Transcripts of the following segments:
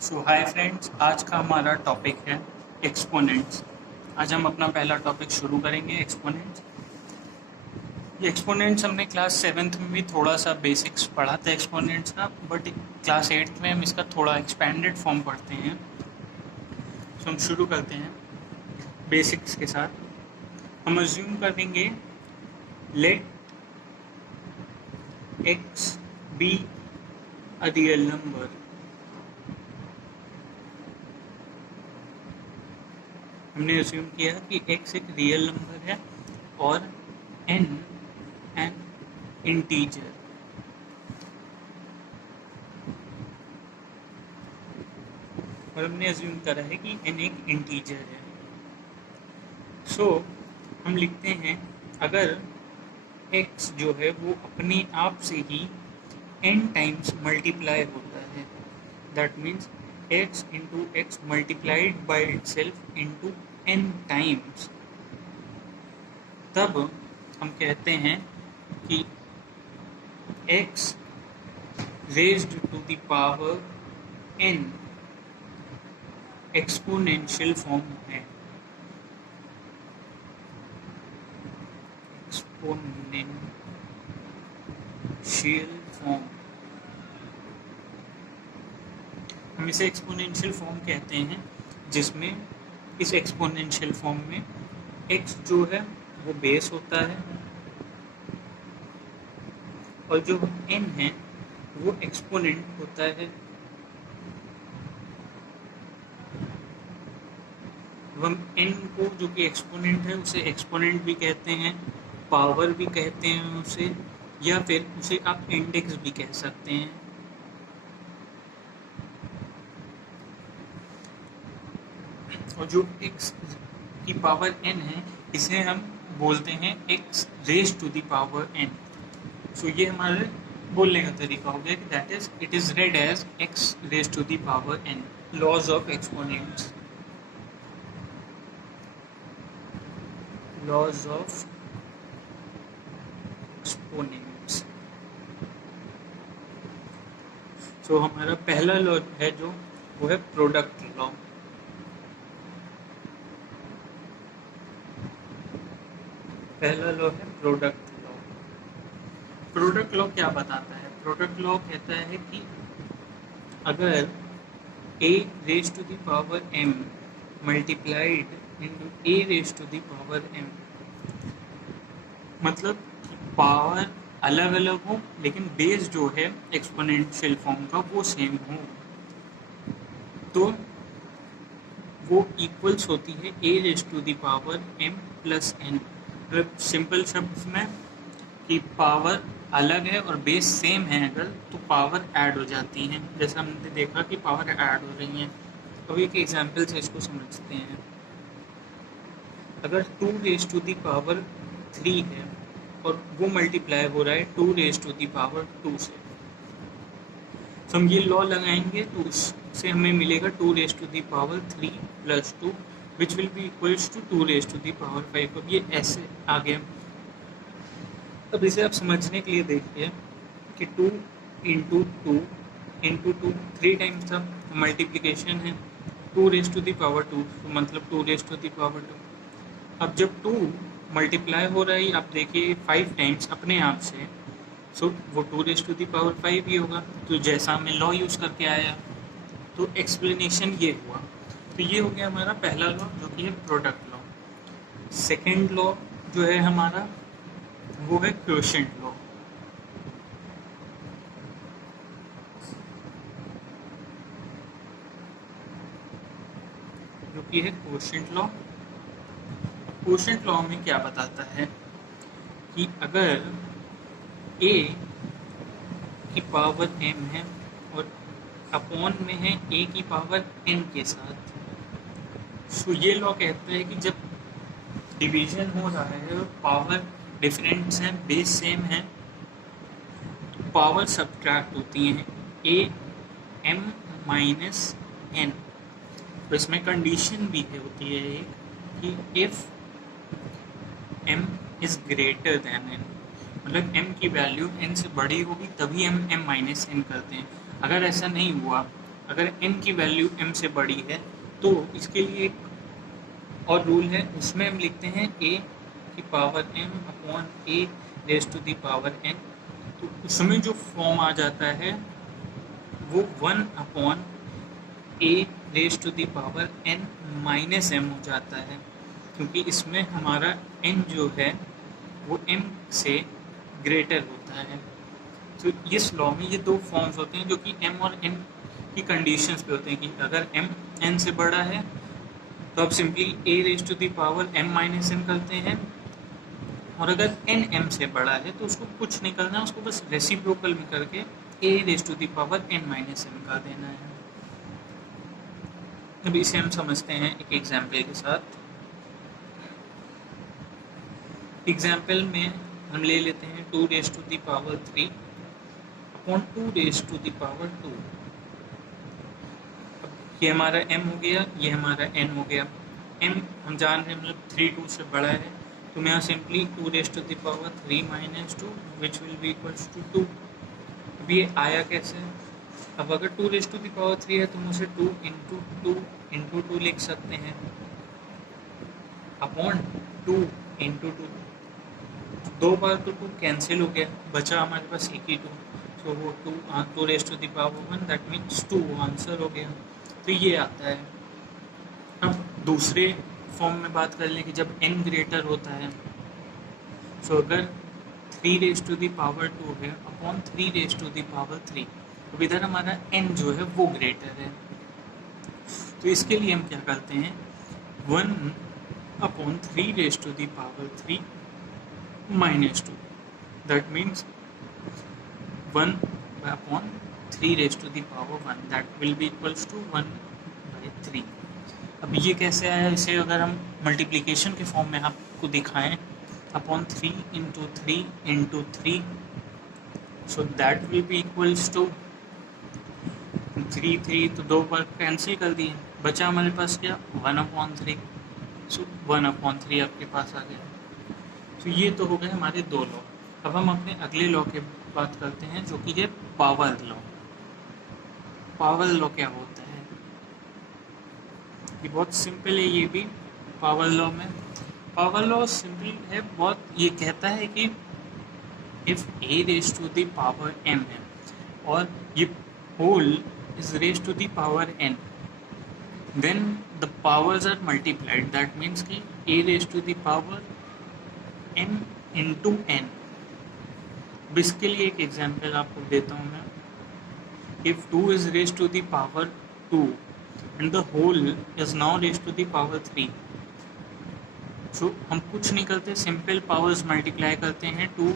सो hi friends, आज का हमारा टॉपिक है एक्सपोनेंट्स। आज हम अपना पहला टॉपिक शुरू करेंगे एक्सपोनेंट्स। ये एक्सपोनेंट्स हमने क्लास 7th में भी थोड़ा सा बेसिक्स पढ़ा था एक्सपोनेंट्स का, बट क्लास 8th में हम इसका थोड़ा एक्सपेंडेड फॉर्म पढ़ते हैं। सो हम शुरू करते हैं बेसिक्स के साथ। हम अज्यूम करेंगे let X be a real number. हमने अज्यूम किया कि x एक रियल नंबर है और n एन इंटीजर। और हमने अज्यूम करा है कि n एक इंटीजर है। सो हम लिखते हैं अगर x जो है वो अपने आप से ही n टाइम्स मल्टीप्लाई होता है, that means x into X multiplied by itself into n times, तब हम कहते हैं कि x raised to the power n exponential form है। एक्सपोनेंशियल फॉर्म, हम इसे एक्सपोनेंशियल फॉर्म कहते हैं, जिसमें इस एक्सपोनेंशियल फॉर्म में x जो है वो बेस होता है और जो n है वो एक्सपोनेंट होता है। हम n को जो कि एक्सपोनेंट है उसे एक्सपोनेंट भी कहते हैं, पावर भी कहते हैं उसे, या फिर उसे आप इंडेक्स भी कह सकते हैं। और जो x की पावर n है इसे हम बोलते हैं x raise to the power n। So ये हमारे बोलने का तरीका हो गया कि that is it is read as x raise to the power n। Laws of exponents, laws of exponents. So हमारा पहला लॉ है जो वो है प्रोडक्ट लॉ। पहला लॉ है प्रोडक्ट लॉ। प्रोडक्ट लॉ क्या बताता है? प्रोडक्ट लॉ कहता है कि अगर a raise to the power m multiplied into a raise to the power m, मतलब पावर अलग अलग हो लेकिन बेस जो है एक्सपोनेंशियल फॉर्म का वो सेम हो, तो वो इक्वल्स होती है a raise to the power m plus n। मतलब सिंपल शब्द में कि पावर अलग है और बेस सेम है अगर, तो पावर ऐड हो जाती हैं। जैसे हमने देखा कि पावर ऐड हो रही हैं। अब एक एग्जांपल से इसको समझते हैं। अगर 2 रेज टू द पावर 3 है और वो मल्टीप्लाई हो रहा है 2 रेज टू द पावर 2 से, तो हम ये लॉ लगाएंगे तो उससे हमें मिलेगा 2 raise to the power 3 plus 2 which will be equals to 2 raise to the power 5। अब ये ऐसे आ गया। अब इसे आप समझने के लिए देखिए कि 2 into two into two 3 times का मल्टीप्लिकेशन है, 2 रेज टू द पावर 2, तो मतलब 2 रेज टू द पावर 2। अब जब 2 मल्टीप्लाई हो रहा है, आप देखिए 5 टाइम्स अपने आप से, सो वो 2 रेज टू द पावर 5 ही होगा। तो जैसा हमें लॉ यूज़ करके आया, तो एक्सप्लेनेशन ये हुआ। तो ये हो गया हमारा पहला लॉ जो कि है प्रोडक्ट लॉ। सेकेंड लॉ जो है हमारा वो है क्वोशिएंट लॉ। जो कि है क्वोशिएंट लॉ। क्वोशिएंट लॉ में क्या बताता है कि अगर a की पावर m है और अपॉन में है a की पावर n के साथ, सो ये लॉ कहता है कि जब डिवीजन हो रहा है और पावर डिफरेंस है, बेस सेम है, तो पावर सब्ट्रैक्ट होती हैं a m माइनस n। तो इसमें कंडीशन भी होती है एक कि if m is greater than n, मतलब m की वैल्यू n से बड़ी होगी तभी हम m माइनस n करते हैं। अगर ऐसा नहीं हुआ, अगर n की वैल्यू m से बड़ी है तो इसके लिए एक और रूल है, उसमें हम लिखते हैं a की power m upon a raise to the power n। तो उसमें जो फॉर्म आ जाता है वो 1 upon a raise to the power n minus m हो जाता है, क्योंकि इसमें हमारा n जो है वो m से ग्रेटर होता है। तो इस लॉ में ये दो फॉर्म्स होते हैं जो कि m और n की कंडीशंस पे होते हैं कि अगर m n से बड़ा है तो आप simply a raise to the power m minus n करते हैं, और अगर n m से बड़ा है तो उसको कुछ नहीं करना है, उसको बस रेसिप्रोकल में करके a raise to the power n minus n कर देना है। अब इसे हम समझते हैं एक एग्जाम्पल के साथ। एग्जाम्पल में हम ले लेते हैं 2 raise to the power 3 upon 2 raise to the power 2। ये हमारा m हो गया, ये हमारा n हो गया। m हम जान रहे हैं मतलब 3 2 से बड़ा है, तो मैं यहाँ simply 2 raise to the power 3 minus 2 which will be equals to 2। अब ये आया कैसे? अब अगर 2 रेज टू दी पावर 3 है तो हम उसे 2 इंटू 2 लिख सकते हैं अपॉन 2 इंटू 2। दो बार तो 2 कैंसिल हो गया, बचा हमारे पास एक ही 2, तो वो 2 raise to the power 1 that means 2 answer हो गया। तो ये आता है। अब दूसरे फॉर्म में बात कर लें कि जब n ग्रेटर होता है, तो अगर 3 रेज टू दी पावर 2 है upon 3 raise to the power 3, तो इधर हमारा n जो है वो ग्रेटर है। तो इसके लिए हम क्या करते हैं, 1 upon 3 raise to the power 3 minus 2, that means 1 upon 3 raise to the power 1 that will be equals to 1/3। अब ये कैसे आया? इसे अगर हम मल्टीप्लिकेशन के फॉर्म में आपको दिखाएं, upon 3 into 3 into 3, so that will be equals to 3 तो 2 बार कैंसिल कर दिए, बचा हमारे पास क्या 1/3। सो 1/3 आपके पास आ गया। तो ये तो हो गए हमारे दो लॉ। अब हम अपने अगले लॉ की बात करते हैं जो कि है पावर लॉ। पावर लॉ क्या होता है? ये बहुत सिंपल है। ये भी पावर लॉ में, पावर लॉ सिंपल है बहुत। ये कहता है कि if a raise to the power m है और ये whole is raise to the power n, then the powers are multiplied, that means कि a raise to the power m into n। अब इसके लिए एक एग्जाम्पल आपको देता हूँ मैं। If 2 is raised to the power 2 and the whole is now raised to the power 3, so हम कुछ नहीं करते, सिंपल पावर्स मल्टीप्लाई करते हैं 2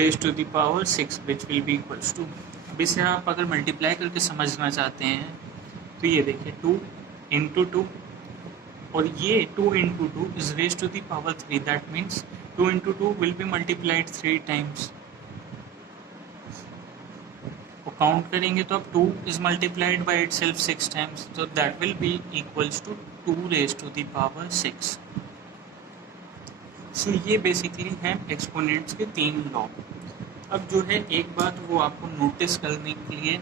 raised to the power 6 which will be equals to। अब इसे आप अगर मल्टीप्लाई करके समझना चाहते हैं तो ये देखिए 2 इंटू 2, और ये 2 into 2 is raised to the power 3, that means 2 into 2 will be multiplied 3 times। Count करेंगे तो अब 2 is multiplied by itself 6 times, so that will be equals to 2 raised to the power 6। so ये basically है exponents के 3 law. अब जो है एक बात वो आपको नोटिस करने के लिए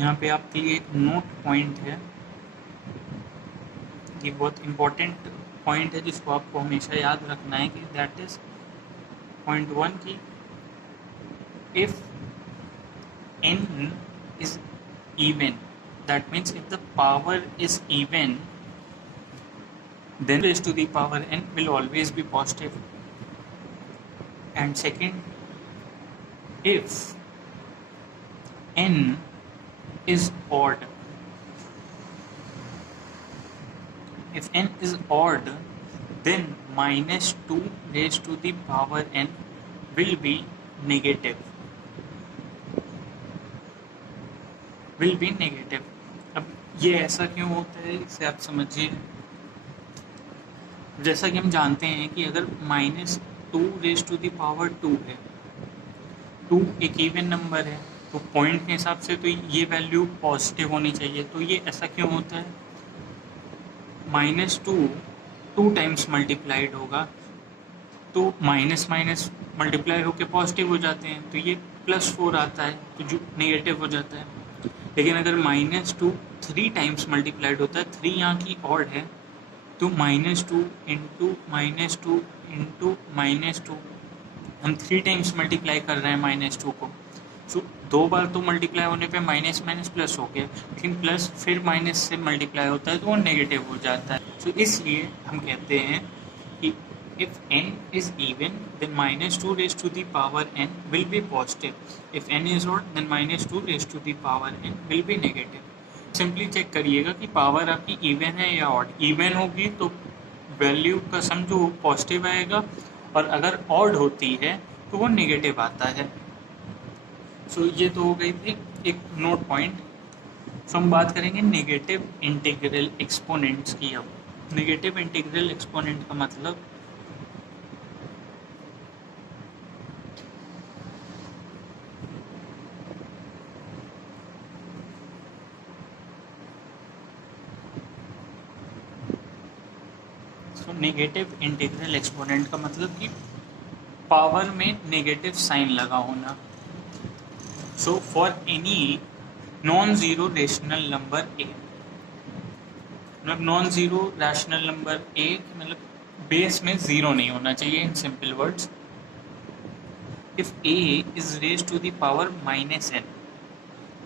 यहाँ पे आपके लिए एक नोट पॉइंट है। ये बहुत इम्पोर्टेंट पॉइंट है जिसको आपको हमेशा याद रखना है कि दैट इज पॉइंट 1 की if n is even, that means if the power is even, then raised to the power n will always be positive। and second, if n is odd, if n is odd, then minus 2 raised to the power n will be negative, will be negative। अब ये ऐसा क्यों होता है इसे आप समझिए। जैसा कि हम जानते हैं कि अगर minus 2 raise to the power 2 है, 2 एक इवन नंबर है, तो पॉइंट के हिसाब से तो ये वैल्यू पॉजिटिव होनी चाहिए। तो ये ऐसा क्यों होता है? माइनस 2 टाइम्स मल्टीप्लाइड होगा तो माइनस माइनस मल्टीप्लाई होकर पॉजिटिव हो जाते हैं, तो ये +4 आता है तो जो नेगेटिव हो जाता है। लेकिन अगर -2 3 टाइम्स मल्टीप्लाइड होता है, 3 यहाँ की ऑड है, तो -2 इंटू -2 इंटू -2, हम 3 टाइम्स मल्टीप्लाई कर रहे हैं -2 को। सो 2 बार तो मल्टीप्लाई होने पे माइनस माइनस प्लस हो गया, लेकिन प्लस फिर माइनस से मल्टीप्लाई होता है तो वो नेगेटिव हो जाता है। सो इसलिए हम कहते हैं कि if n is even then -2 raised to the power n will be positive, if n is odd then -2 raised to the power n will be negative। Simply check करिएगा कि पावर आपकी इवन है या ऑड। इवन होगी तो value का सम जो positive आएगा, और अगर ऑड होती है तो वो नेगेटिव आता है। सो ये तो हो गई थी एक नोट पॉइंट। सो हम बात करेंगे नेगेटिव इंटीग्रल एक्सपोनेंट्स की। अब नेगेटिव इंटीग्रल एक्सपोनेंट का मतलब नेगेटिव इंटीग्रल एक्सपोनेंट का मतलब कि पावर में नेगेटिव साइन लगा होना। So for any non zero rational number A, मतलब non zero rational number A मतलब बेस में जीरो नहीं होना चाहिए। In simple words, if A is raise to the power -n,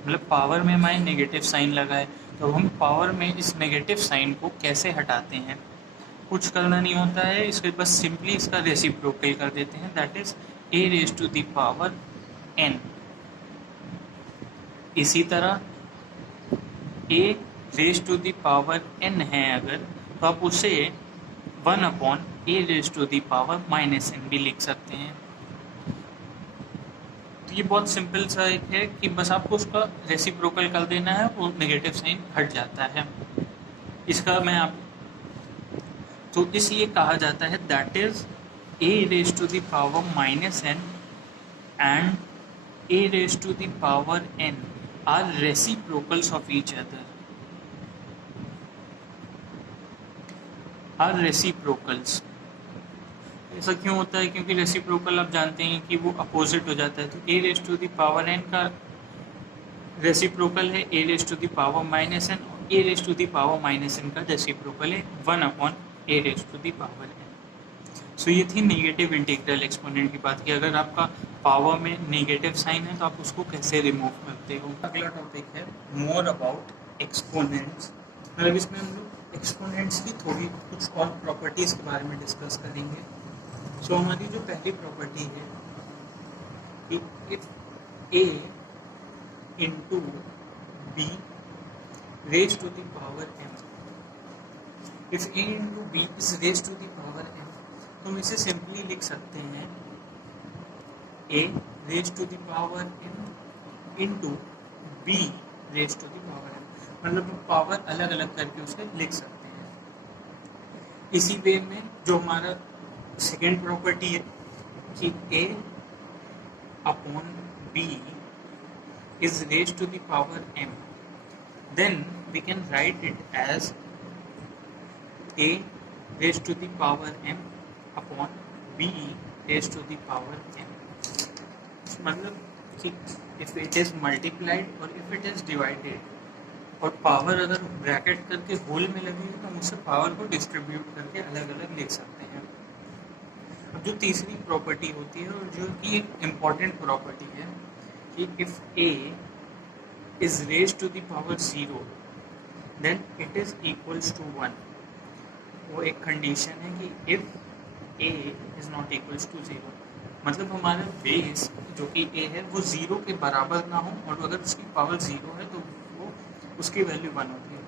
मतलब पावर में हमारे नेगेटिव साइन लगा है, तो हम पावर में इस नेगेटिव साइन को कैसे हटाते हैं? कुछ करना नहीं होता है, इसके बस सिंपली इसका रेसिप्रोकल कर देते हैं, that is a raise to the power n। इसी तरह a raise to the power n है अगर, तो आप उसे 1/a raise to the power -n भी लिख सकते हैं। तो ये बहुत सिंपल सा एक है कि बस आपको उसका रेसिप्रोकल कर देना है, वो नेगेटिव साइन हट जाता है। इसका मैं आप तो इसलिए कहा जाता है that is a raise to the power -n and a raise to the power n are reciprocals of each other, are reciprocals. ऐसा क्यों होता है? क्योंकि रेसिप्रोकल आप जानते हैं कि वो अपोजिट हो जाता है। तो a raise to the power n का रेसिप्रोकल है a raise to the power -n, और a raise to the power -n का रेसिप्रोकल है 1/a raise to the power n। So ये थी नेगेटिव इंटीग्रल एक्सपोनेंट की बात की। अगर आपका पावर में नेगेटिव साइन है तो आप उसको कैसे रिमूव करते हो। अगला टॉपिक है मोर अबाउट एक्सपोनेंट्स, मतलब इसमें हम लोग एक्सपोनेंट्स की थोड़ी कुछ और प्रॉपर्टीज़ के बारे में डिस्कस करेंगे। सो हमारी जो पहली प्रॉपर्टी है कि if a into b raise to the power m, if a into b is raise to the power m, तो हम इसे सिंपली लिख सकते हैं a raise to the power m into b raise to the power m, मतलब हम power अलग अलग करके उसे लिख सकते हैं। इसी वे में जो हमारा सेकेंड प्रॉपर्टी है कि a upon b is raised to the power m, then we can write it as a raised to the power m upon b raised to the power m। मतलब कि if it is multiplied और if it is divided, और power अगर bracket करके whole में लगेगी तो हम उससे पावर को डिस्ट्रीब्यूट करके अलग अलग लिख सकते हैं। अब जो तीसरी प्रॉपर्टी होती है और जो कि एक इम्पॉर्टेंट प्रॉपर्टी है कि if a is raised to the power 0 then it is equals to 1। वो एक कंडीशन है कि if a is not equals to 0, मतलब हमारा बेस जो कि a है वो 0 के बराबर ना हो, और अगर उसकी पावर 0 है तो वो उसकी वैल्यू 1 होती है।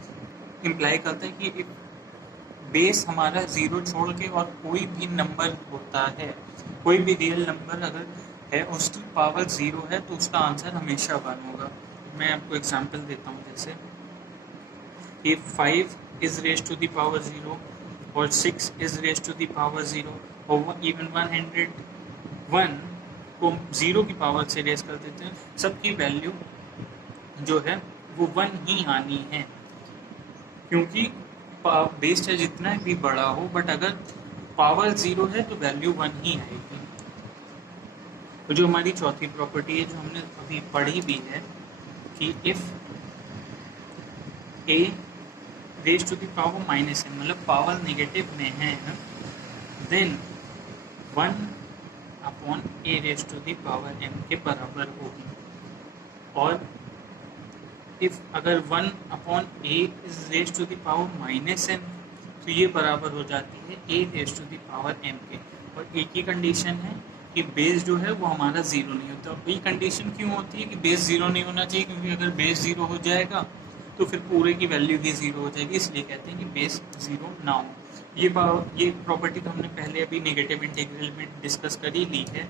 इम्प्लाई करता है कि if बेस हमारा 0 छोड़ के और कोई भी नंबर होता है, कोई भी रियल नंबर अगर है उसकी पावर 0 है तो उसका आंसर हमेशा 1 होगा। मैं आपको एग्जांपल देता हूँ, जैसे कि 5 is raise to the power 0 और 6 is raise to the power 0 और इवन 101 को 0 की पावर से रेज कर देते हैं, सबकी वैल्यू जो है वो 1 ही आनी है, क्योंकि बेस चाहे जितना भी बड़ा हो बट अगर पावर 0 है तो वैल्यू 1 ही आएगी। तो जो हमारी चौथी प्रॉपर्टी है जो हमने अभी पढ़ी भी है कि if a raise to the power minus m, मतलब पावर नेगेटिव में है, then 1/a raise to the power m के बराबर होगी। और इफ अगर 1/a is raise to the power minus m, तो ये बराबर हो जाती है a raise to the power m के। और एक ही कंडीशन है कि बेस जो है वो हमारा ज़ीरो नहीं होता। ये कंडीशन क्यों होती है कि बेस ज़ीरो नहीं होना चाहिए? क्योंकि अगर बेस ज़ीरो हो जाएगा तो फिर पूरे की वैल्यू भी ज़ीरो हो जाएगी, इसलिए कहते हैं कि बेस ज़ीरो ना हो। ये प्रॉपर्टी तो हमने पहले अभी नेगेटिव इंटीग्रल में डिस्कस कर ही ली है।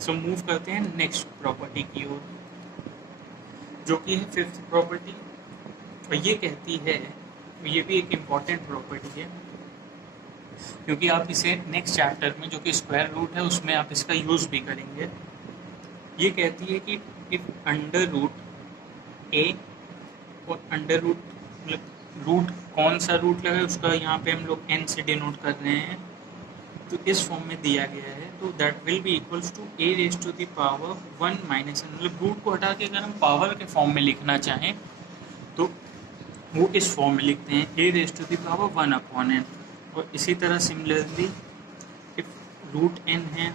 सो मूव करते हैं नेक्स्ट प्रॉपर्टी की ओर, जो कि है फिफ्थ प्रॉपर्टी। और ये कहती है, ये भी एक इम्पॉर्टेंट प्रॉपर्टी है, क्योंकि आप इसे नेक्स्ट चैप्टर में जो कि स्क्वायर रूट है उसमें आप इसका यूज़ भी करेंगे। ये कहती है कि इफ अंडर रूट ए, और अंडर रूट मतलब रूट कौन सा रूट लगा है उसका यहाँ पे हम लोग n से डिनोट कर रहे हैं, तो इस फॉर्म में दिया गया है, तो that will be equals to a raise to the power 1 minus n। मतलब रूट को हटा के अगर हम पावर के फॉर्म में लिखना चाहें तो वो इस फॉर्म में लिखते हैं a raise to the power 1/n। और इसी तरह सिमिलरली इफ रूट n है,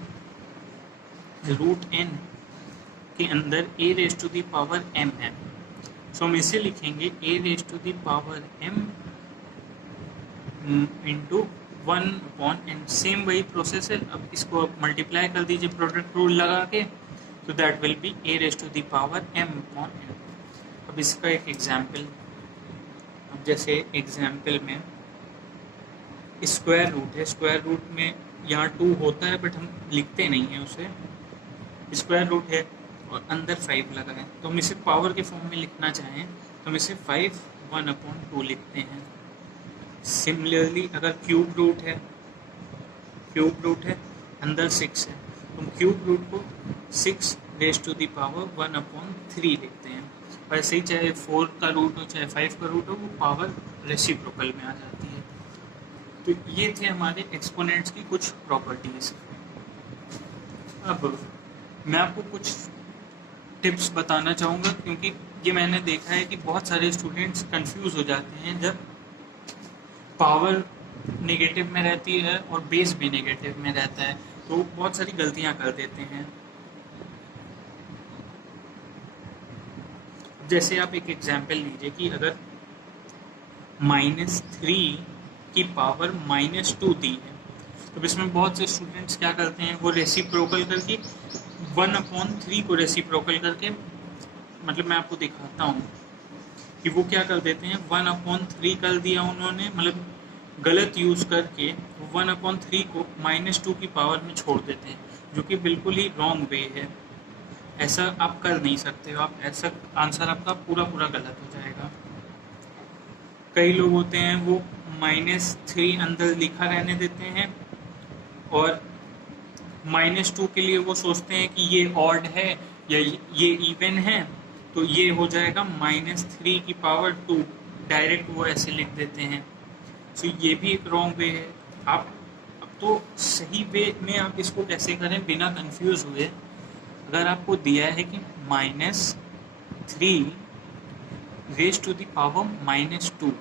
रूट n के अंदर a raise to the power m है, सो हम इसे लिखेंगे a raise to the power m into 1/n। Same वही प्रोसेस है, अब इसको मल्टीप्लाई कर दीजिए प्रोडक्ट रूल लगा के, तो that will be a raise to the power m/n। अब इसका एक एग्जाम्पल, अब जैसे एग्जाम्पल में स्क्वायर रूट है, स्क्वायर रूट में यहाँ 2 होता है बट हम लिखते नहीं हैं उसे, स्क्वायर रूट है और अंदर 5 लगा है, तो हम इसे पावर के फॉर्म में लिखना चाहें तो हम इसे 5 1/2 लिखते हैं। सिमिलरली अगर क्यूब रूट है अंदर 6 है, तो हम क्यूब रूट को 6 रेज टू द पावर 1/3 लिखते हैं। और ऐसे ही चाहे 4 का रूट हो चाहे 5 का रूट हो, वो पावर रेसिप्रोकल में आ जाती है। तो ये थे हमारे एक्सपोनेंट्स की कुछ प्रॉपर्टीज। अब मैं आपको कुछ टिप्स बताना चाहूँगा, क्योंकि ये मैंने देखा है कि बहुत सारे स्टूडेंट्स कंफ्यूज हो जाते हैं जब पावर नेगेटिव में रहती है और बेस भी नेगेटिव में रहता है, तो बहुत सारी गलतियाँ कर देते हैं। जैसे आप एक एग्जाम्पल लीजिए कि अगर -3 की पावर -2 दी है, तो इसमें बहुत से स्टूडेंट्स क्या करते हैं, वो रेसिप्रोकल करके 1/3 को रेसिप्रोकल करके, मतलब मैं आपको दिखाता हूँ कि वो क्या कर देते हैं, 1/3 कर दिया उन्होंने, मतलब गलत यूज़ करके 1/3 को -2 की पावर में छोड़ देते हैं, जो कि बिल्कुल ही रॉन्ग वे है। ऐसा आप कर नहीं सकते हो, आप ऐसा आंसर आपका पूरा गलत हो जाएगा। कई लोग होते हैं वो -3 अंदर लिखा रहने देते हैं और -2 के लिए वो सोचते हैं कि ये ऑड है या ये इवन है, तो ये हो जाएगा -3 की पावर 2, डायरेक्ट वो ऐसे लिख देते हैं। सो ये भी एक रॉन्ग वे है। आप अब तो सही वे में आप इसको कैसे करें बिना कंफ्यूज हुए, अगर आपको दिया है कि -3 रेज टू द पावर -2,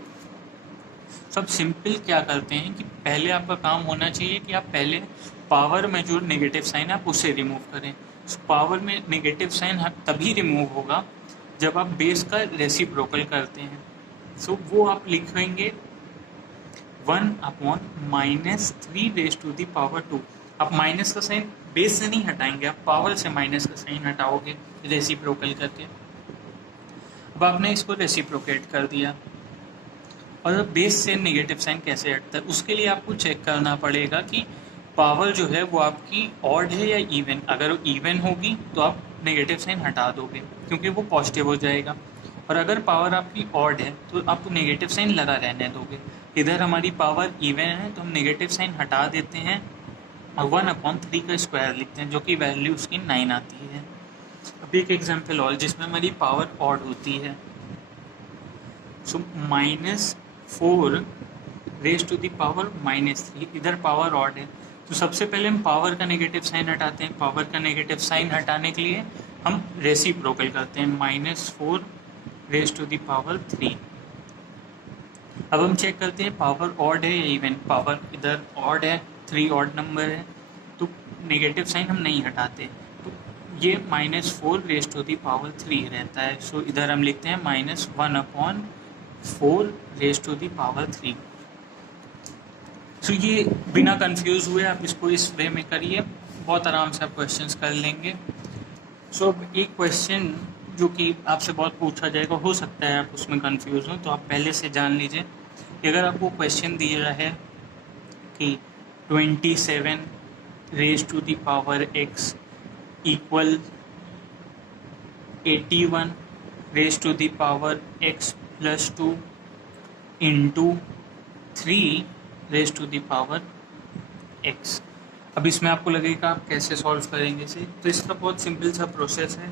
सब सिंपल क्या करते हैं कि पहले आपका काम होना चाहिए कि आप पहले पावर में जो नेगेटिव साइन है आप उसे रिमूव करें। पावर में नेगेटिव साइन तभी रिमूव होगा जब आप बेस का रेसिप्रोकल करते हैं। सो वो आप लिखेंगे 1/-3 रेज टू द पावर 2। आप माइनस का साइन बेस से नहीं हटाएंगे, आप पावर से माइनस का साइन हटाओगे रेसिप्रोकल करके। अब आपने इसको रेसिप्रोकेट कर दिया, और बेस से नेगेटिव साइन कैसे हटता है, उसके लिए आपको चेक करना पड़ेगा कि पावर जो है वो आपकी ऑड है या इवन। अगर इवन होगी तो आप नेगेटिव साइन हटा दोगे क्योंकि वो पॉजिटिव हो जाएगा, और अगर पावर आपकी ऑड है तो आप नेगेटिव साइन लगा रहने दोगे। इधर हमारी पावर इवन है तो हम नेगेटिव साइन हटा देते हैं और 1/3 का स्क्वायर लिखते हैं, जो कि वैल्यू उसकी 9 आती है। अब एक एग्जाम्पल और जिसमें हमारी पावर ऑड होती है, सो -4 रेज टू द पावर -3, इधर पावर ऑड है, तो सबसे पहले हम पावर का नेगेटिव साइन हटाते हैं। पावर का नेगेटिव साइन हटाने के लिए हम रेसिप्रोकल करते हैं, -4 रेज टू द पावर 3। अब हम चेक करते हैं पावर ऑड है या इवन। पावर इधर ऑड है, 3 ऑड नंबर है, तो नेगेटिव साइन हम नहीं हटाते, तो ये -4 रेज टू द पावर 3 रहता है। सो इधर हम लिखते हैं -1/4 रेज टू द पावर 3। सो ये बिना कंफ्यूज हुए आप इसको इस वे में करिए, बहुत आराम से आप क्वेश्चंस कर लेंगे। सो अब एक क्वेश्चन जो कि आपसे बहुत पूछा जाएगा, हो सकता है आप उसमें कंफ्यूज हो, तो आप पहले से जान लीजिए कि अगर आपको क्वेश्चन दिया है कि 27 raise to the power x equal 81 raise to the power x plus 2 into 3 raise to the power x। अब इसमें आपको लगेगा आप कैसे सॉल्व करेंगे इसे, तो इसका बहुत सिंपल सा प्रोसेस है।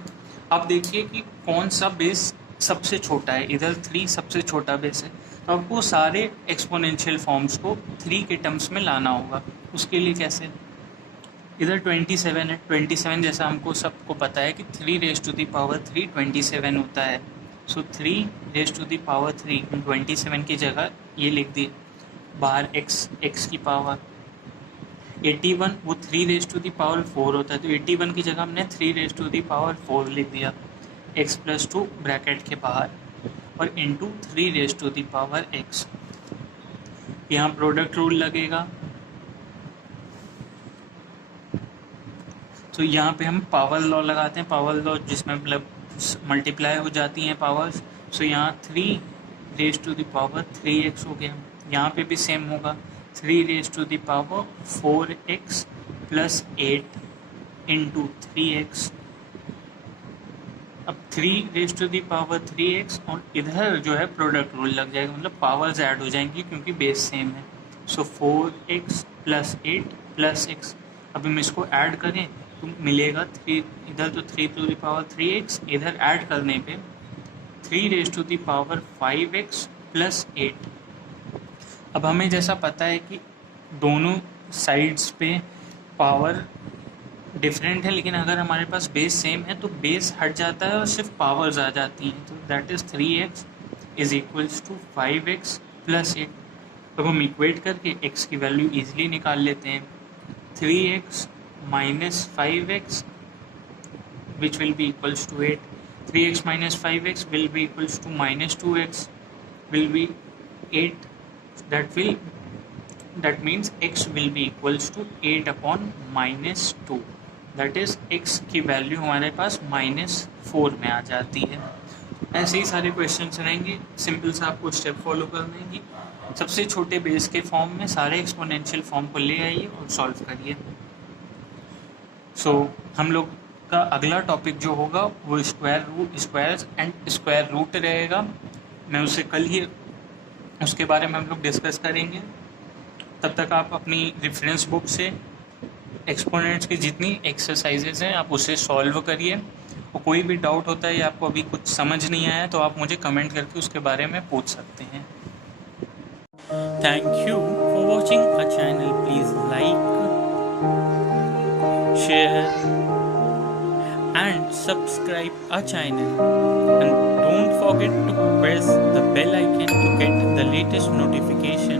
आप देखिए कि कौन सा बेस सबसे छोटा है, इधर 3 सबसे छोटा बेस है, तो आपको सारे एक्सपोनेंशियल फॉर्म्स को 3 के टर्म्स में लाना होगा। उसके लिए कैसे, इधर 27 है, 27 जैसा हमको सबको पता है कि 3 रेज टू द पावर 3 27 होता है। सो 3 रेज टू द पावर 3 27 की जगह ये लिख दिए, बाहर x की पावर 81, वो 3 रेज टू द पावर 4 होता है, तो 81 की जगह हमने 3 रेज टू द पावर 4 लिख दिया, x प्लस 2 ब्रैकेट के बाहर और into 3 raise to the power x। यहाँ प्रोडक्ट रूल लगेगा, तो यहाँ पे हम पावर लॉ लगाते हैं, पावर लॉ जिसमें मतलब मल्टीप्लाई हो जाती हैं पावर्स। सो यहाँ 3 raise to the power 3x हो गया, यहाँ पे भी सेम होगा, 3 raise to the power 4x plus 8 into 3x। अब 3 raise to the power 3x और इधर जो है प्रोडक्ट रूल लग जाएगा, मतलब पावर्स ऐड हो जाएंगी क्योंकि बेस सेम है। सो 4x प्लस 8 प्लस x। अब हम इसको ऐड करें तो मिलेगा 3, इधर तो 3 टू द पावर 3x, इधर ऐड करने पे 3 raise to the power 5x plus 8। अब हमें जैसा पता है कि दोनों साइड्स पे पावर डिफरेंट है, लेकिन अगर हमारे पास बेस सेम है तो बेस हट जाता है और सिर्फ पावर्स आ जाती हैं, तो that is 3x is equals to 5x plus 8। अब हम इक्वेट करके x की वैल्यू ईजिली निकाल लेते हैं, 3x minus 5x which will be equals to 8, 3x minus 5x will be equals to minus 2x will be 8, that means x will be equals to 8 upon minus 2, that is x की value हमारे पास -4 में आ जाती है। ऐसे ही सारे questions रहेंगे, simple सा आपको स्टेप फॉलो करना है कि सबसे छोटे बेस के फॉर्म में सारे एक्सपोनेंशियल फॉर्म को ले आइए और सॉल्व करिए। सो हम लोग का अगला टॉपिक जो होगा वो स्क्वायर्स एंड स्क्वायर रूट रहेगा, मैं उसे कल ही उसके बारे में हम लोग डिस्कस करेंगे। तब तक आप अपनी रेफरेंस बुक से एक्सपोनेंट्स की जितनी एक्सरसाइजेज हैं आप उसे सॉल्व करिए, और कोई भी डाउट होता है या आपको अभी कुछ समझ नहीं आया तो आप मुझे कमेंट करके उसके बारे में पूछ सकते हैं। Thank you for watching a channel, please like, share and subscribe our channel, and don't forget to press the bell icon to get the latest notification.